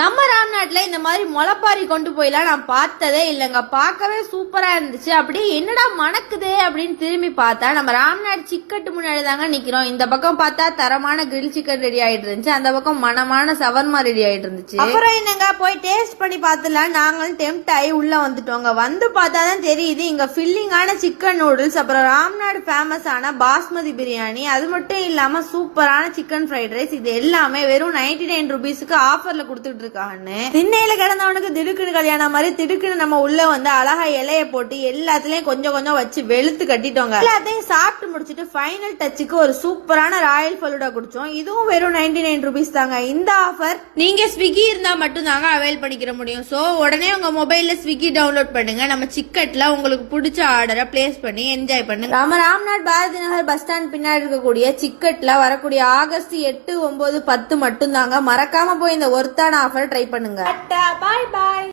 நம்ம ராம்நாட்ல இந்த மாதிரி முளைப்பாரி கொண்டு போயெல்லாம் நான் பார்த்ததே இல்லைங்க. பார்க்கவே சூப்பரா இருந்துச்சு. அப்படியே என்னடா மணக்குது அப்படின்னு திரும்பி பார்த்தா நம்ம ராம்நாட் சிக்கட்டு முன்னாடி தாங்க நிக்கிறோம். இந்த பக்கம் பார்த்தா தரமான கிரில் சிக்கன் ரெடி ஆயிட்டு இருந்துச்சு, அந்த பக்கம் மனமான சவர்மா ரெடி ஆயிட்டு இருந்துச்சு. அப்புறம் என்னங்க போய் டேஸ்ட் பண்ணி பார்த்துலாம் நாங்களும் டெம்ட் ஆகி உள்ள வந்துட்டோங்க. வந்து பார்த்தாதான் தெரியுது இங்க ஃபில்லிங்கான சிக்கன் நூடுல்ஸ், அப்புறம் ராம்நாடு ஃபேமஸ் ஆன பாஸ்மதி பிரியாணி, அது மட்டும் இல்லாம சூப்பரான சிக்கன் ஃப்ரைட் ரைஸ், இது எல்லாமே வெறும் 99 ரூபீஸ்க்கு ஆஃபர்ல கொடுத்துட்டு இருக்கான்னு. திண்ணையில கிடந்தவனுக்கு திடுக்குன்னு கல்யாணம் மாதிரி திடுக்குன்னு நம்ம உள்ள வந்து அழகா இலைய போட்டு எல்லாத்துலயும் கொஞ்சம் கொஞ்சம் வச்சு வெளுத்து கட்டிட்டோங்க. எல்லாத்தையும் சாப்பிட்டு முடிச்சுட்டு ஃபைனல் டச்சுக்கு ஒரு சூப்பரான ராயல் ஃபலூடா குடிச்சோம். இதுவும் வெறும் 99 ரூபீஸ் தாங்க. இந்த ஆஃபர் நீங்க ஸ்விக்கி இருந்தா மட்டும் தாங்க அவைல் பண்ணிக்கிற முடியும். சோ உடனே உங்க மொபைல்ல ஸ்விக்கி டவுன்லோட் பண்ணுங்க. நம்ம சிக்கட்ல உங்களுக்கு பிடிச்ச ஆர்டரை பிளேஸ் பண்ணி என்ஜாய் பண்ணுங்க. நம்ம ராம்நாட் பாரதி நகர் பஸ் ஸ்டாண்ட் பின்னாடி இருக்கக்கூடிய சிக்கட்ல வரக்கூடிய ஆகஸ்ட் 8, 9, 10 மட்டும் தாங்க. மறக்காம போய் இந்த ஒருத்தான ஆஃபர் ட்ரை பண்ணுங்க. பாய் பாய்.